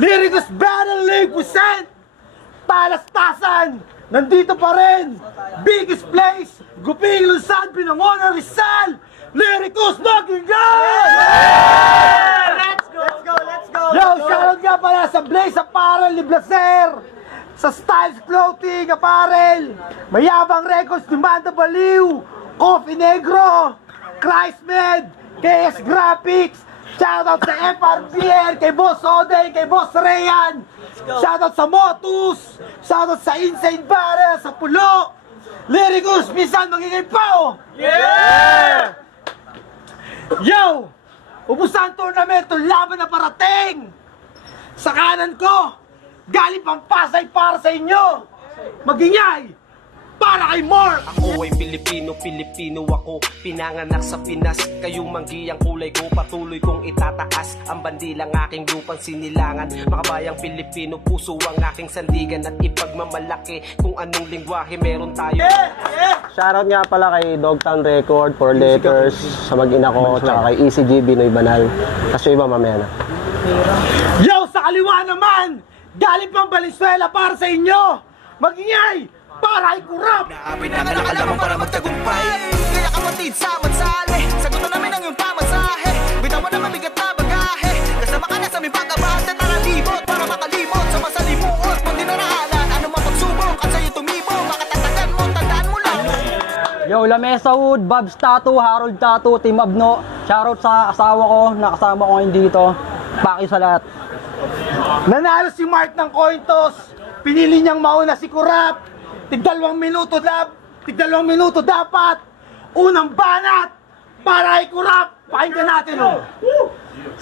Lyricus Battle League present Talastasan! Nandito pa rin! Biggest place! Guping Luzon, Binangonan, Rizal! Lyricus Nagingay! Let's go! Let's go! Let's go! Yo, shoutout nga pala sa Blaze Apparel ni Blazer! Sa Styles Clothing Apparel! Mayabang Records ni Manda Baliw! Coffee Negro! Christmed! KS Graphics! Shoutout sa FRBN! Kay Boss Ode! Kay Boss Rayan! Shoutout sa Motus! Shoutout sa Insane Barrel! Sa Pulo! Lyricus! Minsan magiging pao! Yeah! Yo! Ubusan tournament, laban na parating! Sa kanan ko, galing pang Pasay para sa inyo! Magingay! Para kay Mark! Ako ay Pilipino, Pilipino ako. Pinanganak sa Pinas, kayong manggi ang kulay ko. Patuloy kong itataas ang bandilang aking lupang sinilangan. Makabayang Pilipino, puso ang aking sandigan. At ipagmamalaki kung anong lingwahe meron tayo. Shoutout nga pala kay Dogtown Record, 4 letters, sa mag-ina ko, tsaka kay ECG Binoy Banal. Kasi iba mamaya na. Yo! Sa kaliwa naman, galing pang Valenzuela para sa inyo! Magingay! Para kay Kurap! Pinakalaman para magtagumpay. Kaya kapatid, samad-sali. Sagutan namin ang iyong pamasahe. Bitawan na mabigat na bagahe. Kasama ka na sa aming pagkabase. Tara libot para makalimot sa masalimuot. Pag dinarahalan, ano mang pagsubok at sa'yo tumibo. Makatatagan mo, tandaan mo lang. Yo, Lamesa Wood, Babs Tattoo, Harold Tattoo, Team Abno. Shoutout sa asawa ko, nakasama ko ngayon dito. Paki sa lahat. Nanalo si Mark ng coin toss. Pinili niyang mauna si Kurap. Tig-2 minuto dapat. Unang banat para kay Kurap. Pakinggan natin, oh.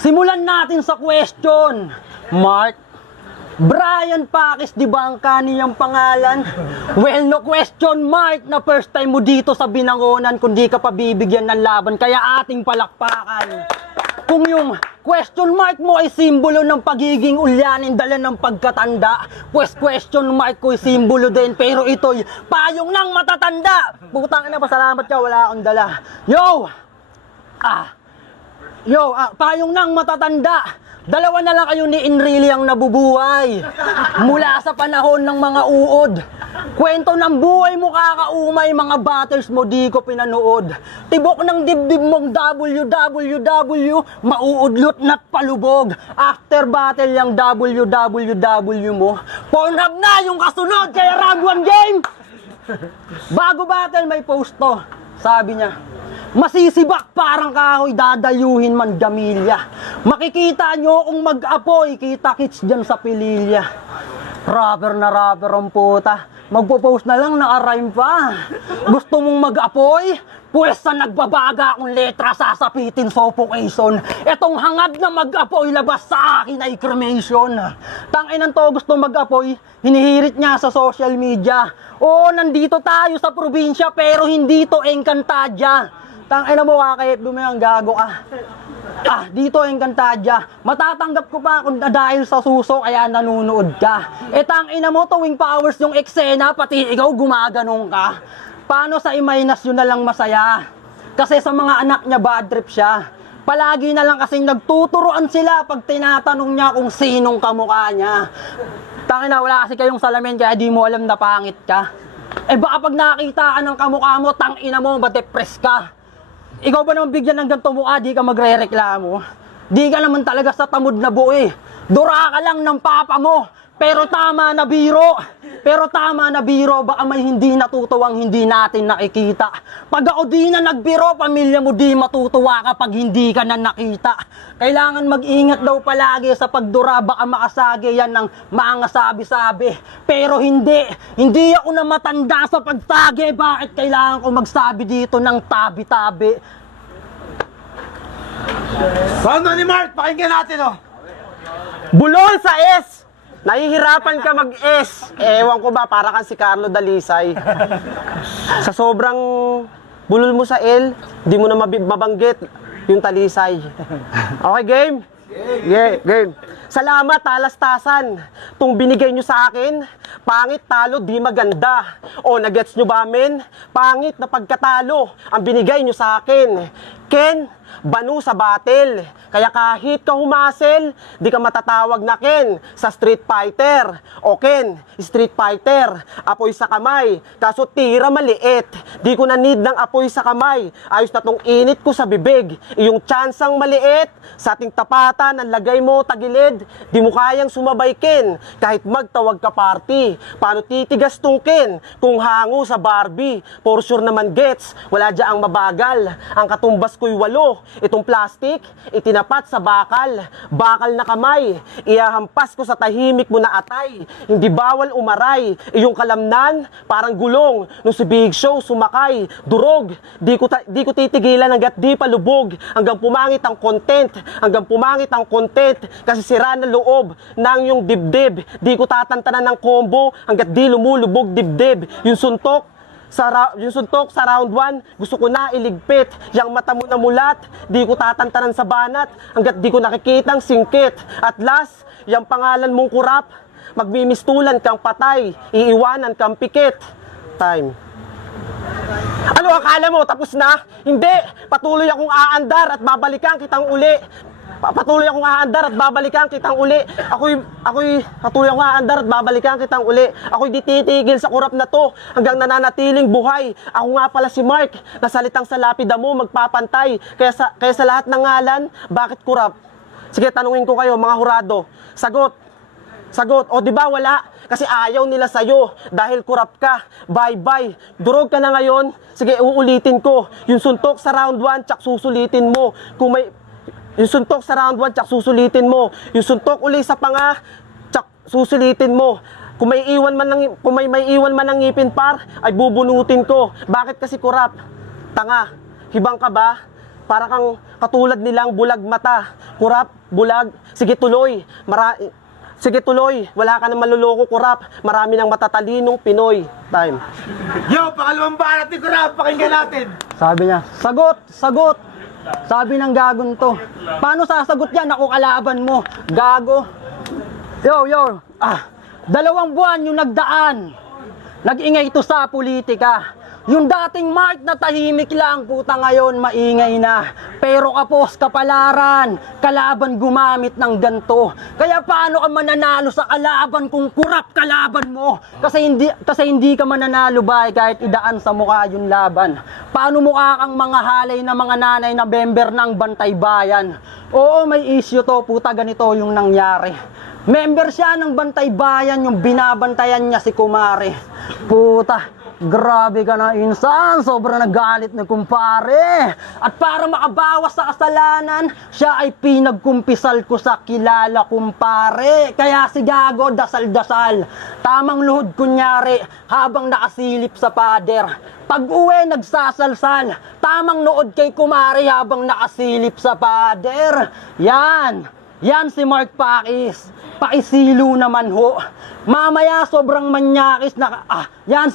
Simulan natin sa question. Mark, Brian Pakis, di ba ang kaniyang pangalan? Well, no question, Mark, na first time mo dito sa Binangonan kung di ka pa bibigyan ng laban, kaya ating palakpakan. Kung yung question mark mo ay simbolo ng pagiging ulyanin dala ng pagkatanda, pues question mark ko ay simbolo din, pero ito'y payong ng matatanda. Putang ina, pasalamat ka, wala akong dala. Payong ng matatanda. Dalawa na lang kayo ni Enrile ang nabubuhay mula sa panahon ng mga uod. Kwento ng buhay mo kakaumay, mga battles mo di ko pinanood. Tibok ng dibdib mong WWW, mauudlot na't palubog. After battle yung WWW mo, Pornhub na yung kasunod, kaya round 1 game. Bago battle may post to, sabi niya, masisibak parang kahoy, dadayuhin man gamilya. Makikita nyo kung mag-apoy, kita-kits dyan sa pililya. Rapper na rapper ang puta, magpo-post na lang naka-rhyme pa. Gusto mong mag-apoy? Pues sa nagbabaga akong letra, sasapitin suffocation. Etong hangad na mag-apoy, labas sa akin ay cremation. Tanginan to, gusto mag-apoy, hinihirit niya sa social media. Oo, nandito tayo sa probinsya, pero hindi to Encantadia. Tangina mo, kakahip ang gago ka. Dito Encantadia. Matatanggap ko pa kung dahil sa suso kaya nanunood ka. Tangina mo, tuwing powers yung eksena, pati ikaw gumaganong ka. Paano sa i-minus yun na lang masaya? Kasi sa mga anak niya bad trip siya. Palagi na lang kasing nagtuturuan sila pag tinatanong niya kung sinong kamukha niya. Tangina, wala kasi kayong salamin kaya di mo alam na pangit ka. Baka pag nakita ka ng kamukha mo, tangina mo, ba-depress ka? Ikaw ba naman bigyan ng ganito mukha, di ka magre-reklamo? Di ka naman talaga sa tamod na buo eh. Dura ka lang ng papa mo. Pero tama na biro, baka may hindi natutuwang hindi natin nakikita. Pag ako di na nagbiro, pamilya mo di matutuwa kapag hindi ka na nakita. Kailangan mag-ingat daw palagi sa pagdura, baka makasagi yan ng mga sabi-sabi. Pero hindi ako na matanda sa pagtagi. Bakit kailangan ko magsabi dito ng tabi-tabi? Paano ni Mark? Pakinggan natin, oh. Bulol sa S! Nahihirapan ka mag-S. Ewan ko ba, para kang si Carlo Dalisay. Sa sobrang bulol mo sa L, di mo na mabanggit yung talisay. Okay, game? Yeah, game. Salamat, Talastasan. Tung binigay nyo sa akin, pangit, talo, di maganda. O, nagets nyo ba, men? Pangit na pagkatalo, ang binigay nyo sa akin. Ken, banu sa battle. Kaya kahit ka humasel, di ka matatawag na Ken sa Street Fighter. O Ken, Street Fighter, apoy sa kamay, kaso tira maliit. Di ko na need ng apoy sa kamay, ayos na tong init ko sa bibig. Iyong tsansang maliit, sa ating tapatan, ang lagay mo tagilid. Di mo kayang sumabay Ken, kahit magtawag ka party. Paano titigas tong Ken, kung hango sa Barbie? For sure naman gets, wala dyaang mabagal. Ang katumbas ko'y 8, itong plastic, itinapat sa bakal. Bakal na kamay, ihahampas ko sa tahimik mo na atay. Hindi bawal umaray, iyong kalamnan, parang gulong. Nung si Big Show sumakay, durog. Di ko titigilan hanggat di palubog. Hanggang pumangit ang content, hanggang pumangit ang content. Kasi sira na loob ng yung dibdib. Di ko tatantanan ng combo hanggat di lumulubog dibdib. Yung suntok sa round 1, gusto ko na iligpit. Yang mata mo na mulat, di ko tatantanan sa banat hanggat di ko nakikitang singkit. At last, yung pangalan mong kurap, magmimistulan kang patay, iiwanan kang pikit. Time. Ano akala mo, tapos na? Hindi, patuloy akong aandar at babalikan kitang uli. Patuloy akong aandar at babalikan kitang uli. Ako'y patuloy akong aandar at babalikan kitang uli. Ako'y di titigil sa kurap na to hanggang nananatiling buhay. Ako nga pala si Mark, na salitang sa lapida mo magpapantay. Kaya sa lahat ng ngalan, bakit kurap? Sige, tanungin ko kayo mga hurado. Sagot. O di ba wala? Kasi ayaw nila sa'yo dahil kurap ka. Bye-bye. Durog ka na ngayon. Sige, uulitin ko. Yung suntok sa round 1, tsak susulitin mo. Yung suntok sa round 1, tsak susulitin mo. Yung suntok uli sa panga, tsak susulitin mo. Kung may iwan man ng ngipin par, ay bubunutin ko. Bakit kasi kurap? Tanga, hibang ka ba? Para kang katulad nilang bulag mata. Kurap, bulag, sige tuloy. Wala ka nang maluloko kurap. Marami ng matatalinong Pinoy. Time. Yo, pangalawang banat ni Kurap, pakinggan natin. Sabi niya, sagot. Sabi ng gagon to, paano sasagot yan? Ako kalaban mo, gago. Yo, 2 buwan yung nagdaan. Nag-ingay to sa politika. Yung dating Mark na tahimik lang, puta ngayon maingay na. Pero kapos kapalaran, kalaban gumamit ng ganto. Kaya paano ka mananalo sa kalaban kung kurap kalaban mo? Kasi hindi ka mananalo ba kahit idaan sa mukha yung laban. Paano mukha kang mga halay na mga nanay na member ng Bantay Bayan? Oo, may issue to, puta ganito yung nangyari. Member siya ng Bantay Bayan, yung binabantayan niya si Kumare. Puta, grabe ka na insan, sobrang nagalit na kumpare. At para makabawas sa kasalanan, siya ay pinagkumpisal ko sa kilala kumpare. Kaya si gago, dasal-dasal. Tamang luhod kunyari, habang nakasilip sa pader. Pag-uwi, nagsasalsal. Tamang nood kay kumare habang nakasilip sa pader. Yan si Mark Pakis. Pakisilo naman ho. Mamaya sobrang manyakis na yan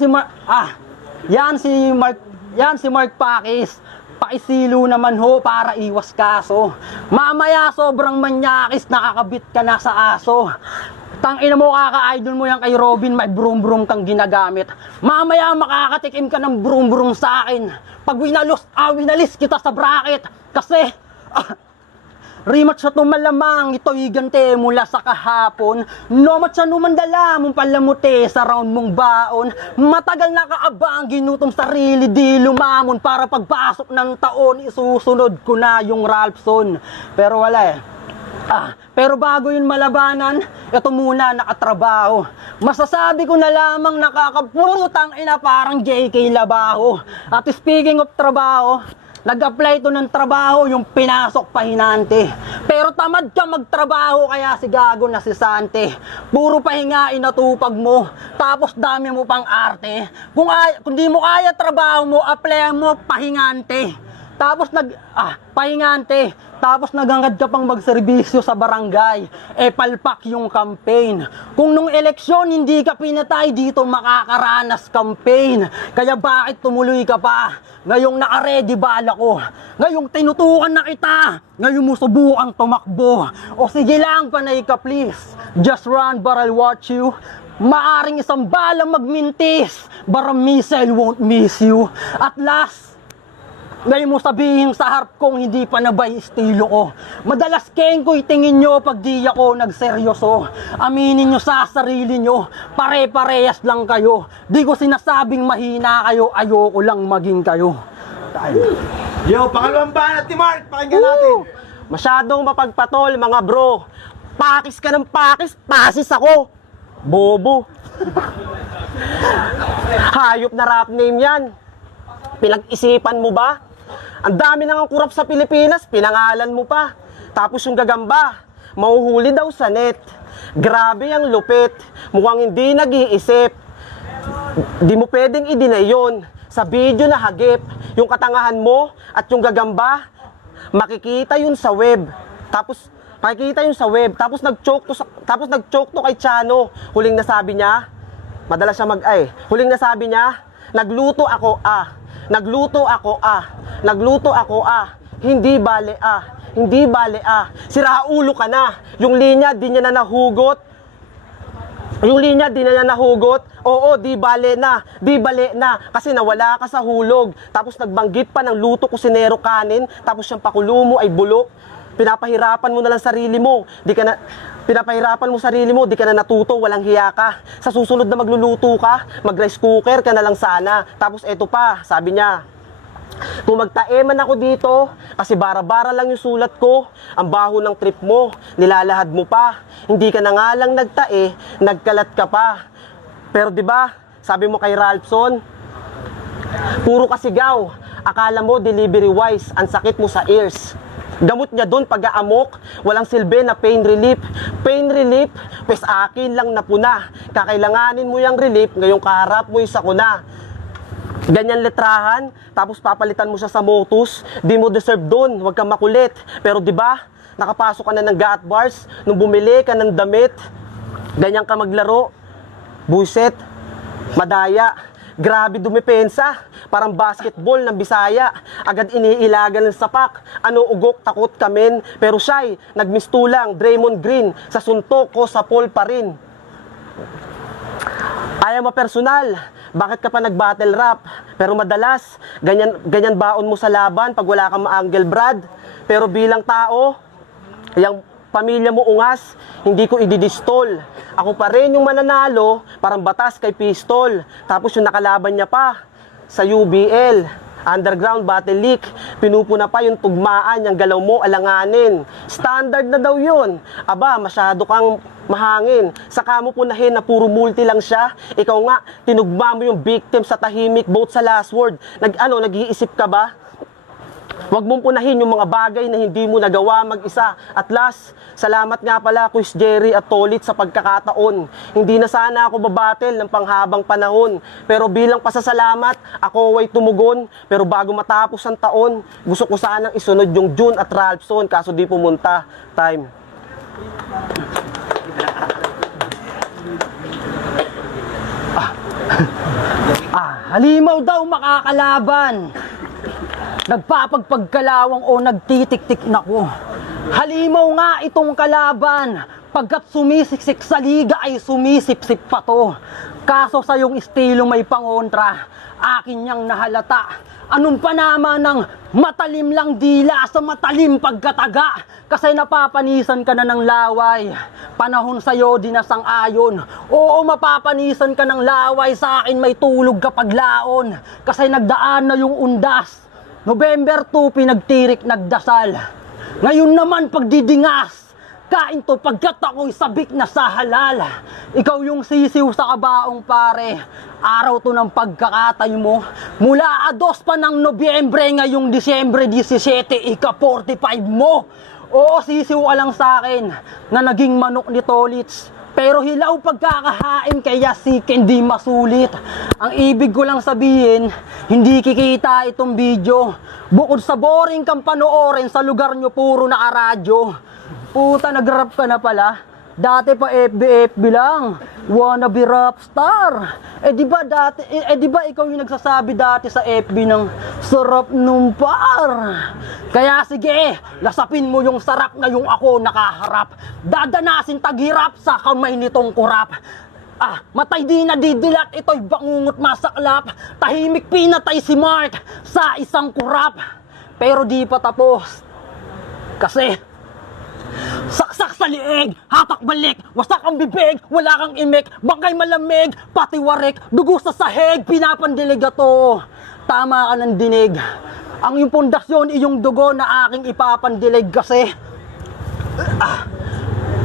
si Mark Pakis. Pakisilo naman ho para iwas kaso. Mamaya sobrang manyakis, nakakabit ka na sa aso. Tangina mo, kaka-idol mo yan kay Robin, may brum-brum kang ginagamit. Mamaya makakatikim ka ng brum-brum sa akin. Pag winalis kita sa bracket. Kasi Rimat sa tumalamang, ito'y gante mula sa kahapon. Nomat sa numandala mong palamuti sa round mong baon. Matagal na kaabang, ginutom sarili, di lumamon. Para pagpasok ng taon, isusunod ko na yung Ralphson. Pero wala pero bago yun malabanan, ito muna nakatrabaho. Masasabi ko na lamang nakakaputang ina parang JK Labaho. At speaking of trabaho, nag-apply to ng trabaho, yung pinasok pahinante. Pero tamad ka magtrabaho, kaya si gago na si Sante. Puro pahinga inatupag mo, tapos dami mo pang arte. Kung di mo kaya trabaho mo, apply mo pahingante. Tapos pahingante. Tapos naghangad ka pang magserbisyo sa barangay. Palpak yung campaign. Kung nung eleksyon hindi ka pinatay, dito makakaranas campaign. Kaya bakit tumuloy ka pa? Ngayong naka-ready bala ko. Ngayong tinutukan na kita. Ngayong mo subukang tumakbo. O sige lang, panay ka please. Just run but I'll watch you. Maaring isang balang magmintis, but a missile won't miss you. At last, Ngayon mo sabihin sa harap kong hindi pa nabay estilo ko. Madalas kengko'y tingin nyo pag di ako nagseryoso. Aminin nyo sa sarili nyo, pare-parehas lang kayo. Di ko sinasabing mahina kayo, ayoko lang maging kayo. Yo, pangalawang banat ni Mark, pakinggan natin. Masyadong mapagpatol, mga bro. Pakis ka ng pakis, pasis ako. Bobo. Hayop na rap name yan. Pinag-isipan mo ba? Ang dami nang kurap sa Pilipinas, pinangalan mo pa. Tapos yung gagamba, mahuhuli daw sa net. Grabe ang lupit, mukhang hindi nag-iisip. Di mo pwedeng i-deny yun. Sa video na hagip, yung katangahan mo at yung gagamba, makikita yun sa web. Tapos nag-choke to kay Chano. Huling nasabi niya, madalas siya huling nasabi niya, nagluto ako hindi bale sira ulo ka na. Yung linya di niya na nahugot. Oo, di bale na kasi nawala ka sa hulog. Tapos nagbanggit pa ng luto kusinero kanin, tapos yung pakulo mo ay bulok. Pinapahirapan mo na lang sarili mo. Di ka na natuto, walang hiya ka. Sa susunod na magluluto ka, mag-rice cooker ka na lang sana. Tapos eto pa, sabi niya, kung magtaeman ako dito, kasi bara-bara lang yung sulat ko, ang baho ng trip mo, nilalahad mo pa. Hindi ka na nga lang nagtae, nagkalat ka pa. Pero 'di ba, sabi mo kay Ralphson, puro kasigaw. Akala mo delivery wise, ang sakit mo sa ears. Gamot niya doon pag-aamok, walang silbi na pain relief. Pain relief, pes akin lang napuna. Kakailanganin mo yung relief, ngayong kaharap mo yung sakuna. Ganyan letrahan, tapos papalitan mo siya sa Motus. Di mo deserve doon, huwag kang makulit. Pero di ba, nakapasok ka na ng gat bars, nung bumili ka ng damit. Ganyan ka maglaro. Buiset, madaya. Grabe dumipensa, parang basketball ng Bisaya. Agad iniilagan ng sapak. Ano ugok, takot kamen. Pero siya'y nagmistulang, Draymond Green. Sa suntok ko, sa pole pa rin. Ayaw mo personal, bakit ka pa nag-battle rap? Pero madalas, ganyan baon mo sa laban pag wala kang ma-angle brad. Pero bilang tao, yung pamilya mo ungas, hindi ko ididistol. Ako pa rin yung mananalo, parang batas kay pistol. Tapos yung nakalaban niya pa sa UBL, underground battle league, pinupuna pa yung tugmaan, yung galaw mo alanganin. Standard na daw yun. Aba, masyado kang mahangin. Saka mo punahin na puro multi lang siya. Ikaw nga, tinugma mo yung victim sa tahimik boat sa last word. Nag-iisip ka ba? Huwag mong punahin yung mga bagay na hindi mo nagawa mag-isa. At last, salamat nga pala Kuis Jerry at Tolit sa pagkakataon. Hindi na sana ako babattle ng panghabang panahon. Pero bilang pasasalamat, ako ay tumugon. Pero bago matapos ang taon, gusto ko sanang isunod yung June at Ralphson. Kaso di pumunta. Time. Halimaw daw makakalaban. Nagpapagpagkalawang o nagtitik-tik na ko. Halimaw nga itong kalaban. Pagkat sumisiksik sa liga ay sumisipsip pa to. Kaso sa yung estilong may pangontra, akin niyang nahalata. Anong pa naman ng matalim lang dila sa matalim pagkataga? Kasi napapanisan ka na ng laway. Panahon sa'yo di nasang-ayon. Oo, mapapanisan ka ng laway, sa akin may tulog kapag laon. Kasi nagdaan na yung undas. November 2, pinagtirik nagdasal. Ngayon naman pagdidingas, kain to pagkat ako'y sabik na sa halal. Ikaw yung sisiw sa kabaong pare. Araw to ng pagkakatay mo. Mula ados pa ng Nobyembre, ngayong Disyembre 17, ika-45 mo. Oo, sisiw ka lang sa akin na naging manok ni Tolits. Pero hilaw pagkakahain kaya sikin di masulit. Ang ibig ko lang sabihin, hindi kikita itong video. Bukod sa boring kang panoorin, sa lugar nyo puro nakaradyo. Puta, nag-rap ka na pala. Dati pa FB lang. Wanna be rap star. Di ba ikaw yung nagsasabi dati sa FB ng sarap nung par. Kaya sige, lasapin mo yung sarap ngayong ako nakaharap. Dadanasin taghirap sa kamay nitong kurap. Matay di na didilat, ito'y bangungot masaklap. Tahimik pinatay si Mark sa isang kurap. Pero di pa tapos. Kasi, saksak sa liig, hatak balik, wasak ang bibig, wala kang imik, bangkay malamig, pati warik, dugo sa sahig, pinapandilig ato. Tama ka ng dinig. Ang iyong pundasyon, iyong dugo na aking ipapandilig kasi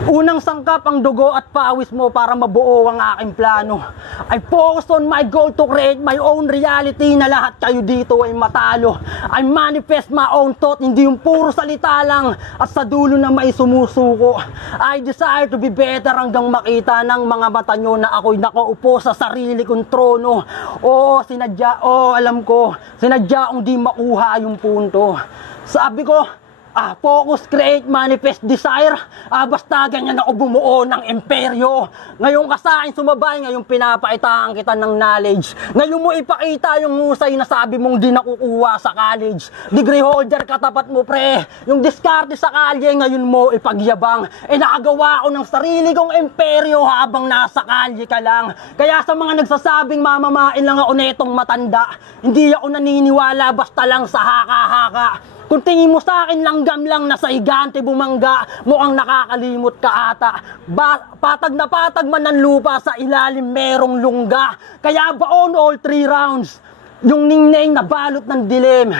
unang sangkap ang dugo at pawis mo para mabuo ang aking plano. I focus on my goal to create my own reality na lahat kayo dito ay matalo. I manifest my own thought, hindi yung puro salita lang at sa dulo na may sumusuko. I desire to be better hanggang makita ng mga mata nyo na ako'y nakaupo sa sarili kong trono. Alam ko, sinadya kong di makuha yung punto. Sabi ko, focus, create, manifest, desire. Basta ganyan ako bumuo ng imperyo. Ngayon ka sa akin sumabay, ngayon pinapaitaan kita ng knowledge. Ngayon mo ipakita yung husay na sabi mong di nakukuha sa college. Degree holder katapat mo pre. Yung diskarte sa kalye, ngayon mo ipagyabang. Nakagawa ko ng sarili kong imperyo habang nasa kalye ka lang. Kaya sa mga nagsasabing mamamain lang ako netong matanda, hindi ako naniniwala basta lang sa haka-haka. Kung tingin mo sa akin langgam lang na sa higante bumangga, mukhang nakakalimot ka ata. Patag na patag man ng lupa, sa ilalim merong lungga. Kaya baon all 3 rounds, yung ningning na balot ng dilim.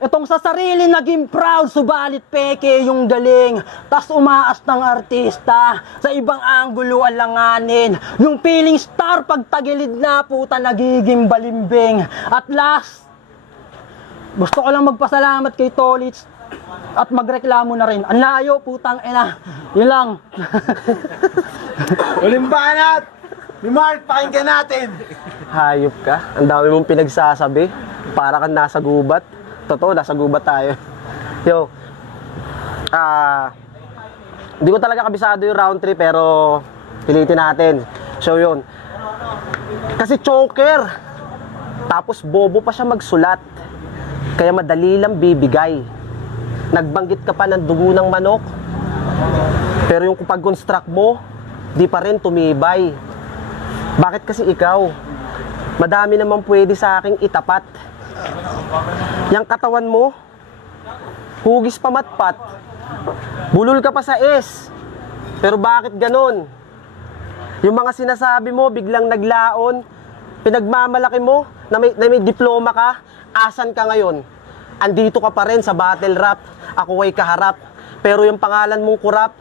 Itong sa sarili naging proud, subalit peke yung galing. Tas umaas ng artista, sa ibang anggulo alanganin. Yung feeling star pag tagilid na puta nagiging balimbing. At last, gusto ko lang magpasalamat kay Tolits at magreklamo na rin. Ang layo, putang ina. Yun lang. Uling banat! Ni Mark, pakinggan natin. Hayop ka. Ang dami mong pinagsasabi. Para kang nasa gubat. Totoo, nasa gubat tayo. Yo. Hindi ko talaga kabisado yung round 3 pero pilitin natin. So yun. Kasi choker. Tapos bobo pa siya magsulat. Kaya madali lang bibigay. Nagbanggit ka pa ng dugo ng manok. Pero yung pag-construct mo, di pa rin tumibay. Bakit kasi ikaw? Madami naman pwede sa aking itapat. Yang katawan mo, hugis pa matpat. Bulol ka pa sa S. Pero bakit ganon? Yung mga sinasabi mo, biglang naglaon. Pinagmamalaki mo na may diploma ka. Asan ka ngayon? Andito ka pa rin sa battle rap. Ako ay kaharap. Pero yung pangalan mong kurap,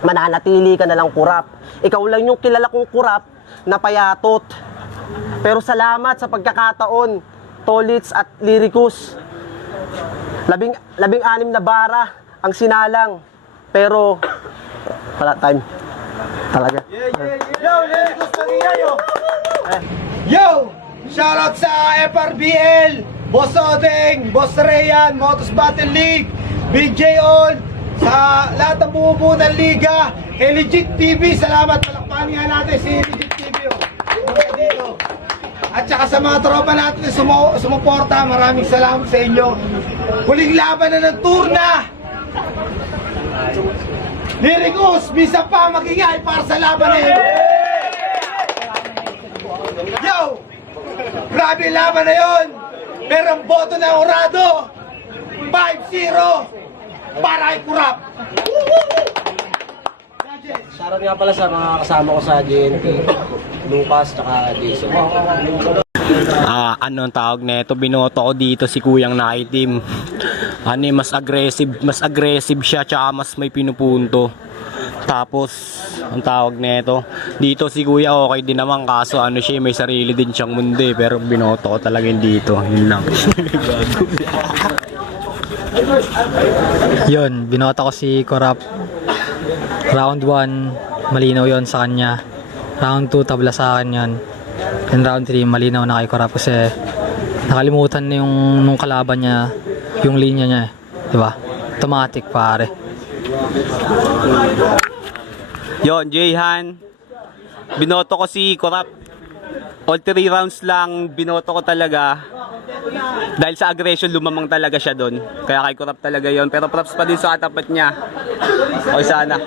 mananatili ka na lang kurap. Ikaw lang yung kilala kong kurap na payatot. Pero salamat sa pagkakataon, Tolits at Lyricus. 16 na bara ang sinalang. Pero wala time. Talaga. Yo, Lyricus Pangyayo! Yo! Shoutout sa FRBL, Boss Odeng, Boss Rayan, Motos Battle League, BJ Old, sa lahat ng bumubuo ng liga, Legit TV, salamat, palakpahan nga natin si Legit TV. At saka sa mga tropa natin na sumuporta, maraming salamat sa inyo. Huling laban na ng turna. Lyricus, bisa pa magingay para sa laban na yun. Yo! Grabe laban na yun! Pero ang boto na Orado, 5-0 para kay Kurap. Shoutout nga pala sa mga kasama ko sa JNT, Lucas, tsaka Jason. Ano ang tawag nito? Binoto ko dito si Kuyang Naitim. Mas aggressive siya, tsaka mas may pinupunto. Tapos, ang tawag nito, dito si Kuya okay din naman, kaso siya, may sarili din siyang mundo pero binoto ko talaga yung dito. Yun lang. Yun, binoto ko si Korap. Round 1, malinaw yon sa kanya. Round 2, tabla sa akin yun. And round 3, malinaw na kay Korap kasi nakalimutan na yung nung kalaban niya, yung linya niya. Diba? Automatic pare. Yon, Jayhan. Binoto ko si Korap. All 3 rounds lang binoto ko talaga. Dahil sa aggression, lumamang talaga siya doon. Kaya kay Korap talaga yon. Pero props pa din sa katapat niya. Okay sana.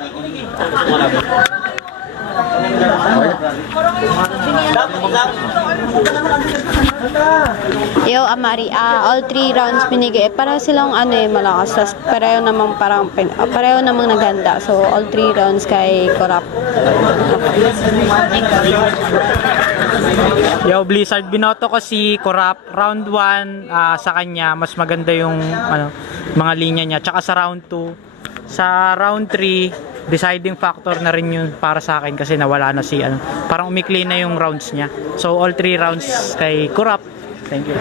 Yo, Amari, all 3 rounds binigay. Para silang malakas. Tas pareho namang naganda. So, all 3 rounds kay Corrupt. Yo, Blizzard, binoto ko si Corrupt. Round 1 sa kanya, mas maganda yung mga linya niya. Tsaka sa round 2. Sa round 3, deciding factor na rin yun para sa akin kasi nawala na si parang umikli na yung rounds niya. So all 3 rounds kay Corrupt. Thank you.